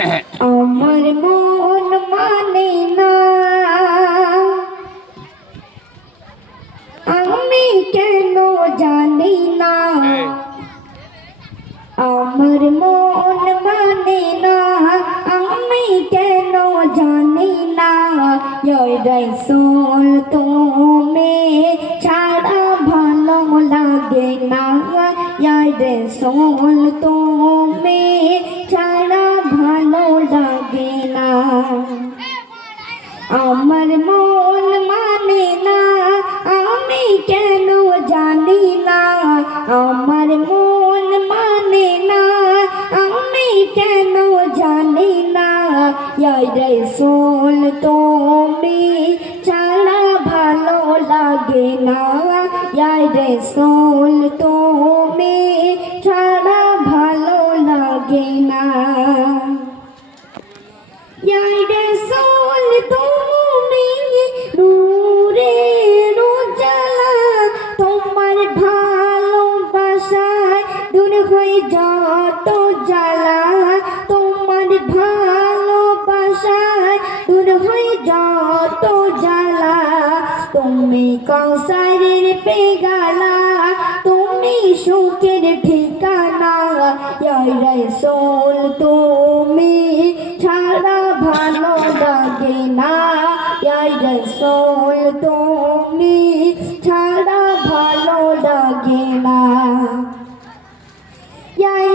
আমার মন মানে না, আমি কেন জানি না। আমার মন মানে না, আমি কেন জানি না। রাসূল তুমি ছাড়া ভালো লাগে না। রাসূল তুমি ছাড়া ভালো লাগে না। আমার মন মানে না, আমি কেন জানি না। আমার মন মানে না, আমি কেন জানি না। রাসূল তুমি ছাড়া ভালো লাগে না। রাসূল তুমি ছাড়া ভালো লাগে না। রাসূল তুমি নূরের উজালা, তোমার ভালোবাসায় দূর হয়ে যত জ্বালা। তোমার ভালোবাসায় দূর হয়ে যত জ্বালা। তুমি কাউসারের পেগালা, তুমি সুখের ঠিকানা। রাসূল তুমি ছাড়া ভালো লাগে না। রাসূল তুমি ছাড়া ভালো লাগে না।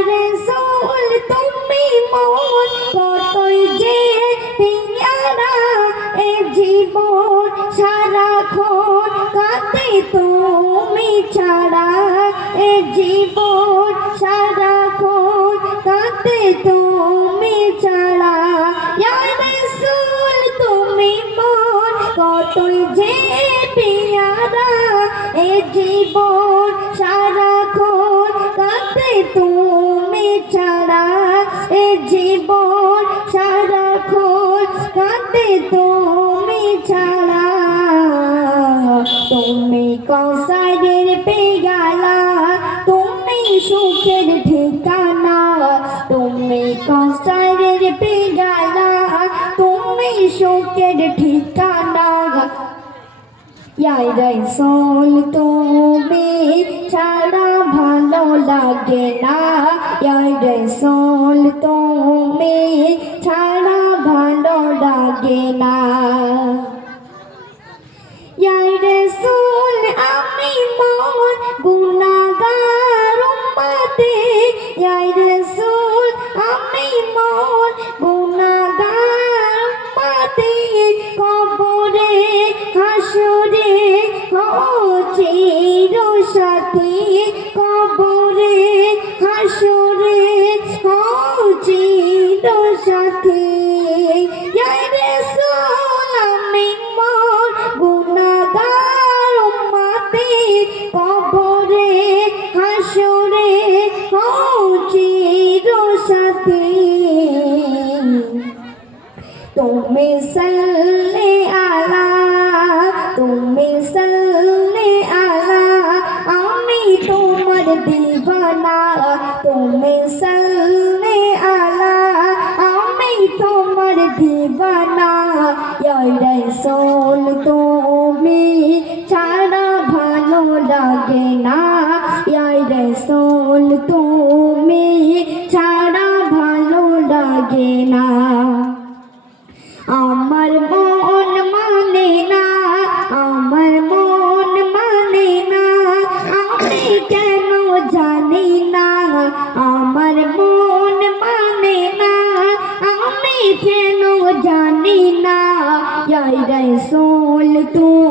রাসূল তুমি মন কতই যে পিয়ারা, এ জীবন সারাক্ষণ কাঁদে তুমি ছাড়া। এ জীবন সারাক্ষণ কাঁদে তুমি ছাড়া। রাসূল তুমি মন কতই যে পিয়ারা, এ জীবন সারাক্ষণ কাঁদে তুমি ছাড়া। এ জীবন সারাক্ষণ কাঁদে তুমি ছাড়া। তুমি কাউসারের পেয়ালা, তুমি সুখের ঠিকানা। তুমি কাউসারের পেয়ালা, তুমি সুখের ঠিকানা। রাসূল তুমি ছাড়া ভালো লাগে না। রাসূল তুমি ছাড়া ভালো লাগে না। রাসূল আমি মন গুনাহগার উম্মতে। রাসূল আমি মন গুনাহগার উম্মতে। কবরে হাসরে চির সাথী। কবরে হাসরে চির সাথী। রাসূল আমি মন গুনাহগার উম্মতে। কবরে হাসরে চির সাথী। তুমি সাল্লে আলা, তুমি সাল্লে আলা, আমি তোমার দিওয়ানা। তুমি সাল্লে আলা, আমি তোমার দিওয়ানা। রাসূল তুমি ছাড়া ভালো লাগে না। রাসূল তুমি ছাড়া ভালো লাগে না। আমার মন মানে না, আমার মন মানে না, আমি কেন জানি না। আমার মন মানে না, আমি কেন জানি না। রাসূল তুমি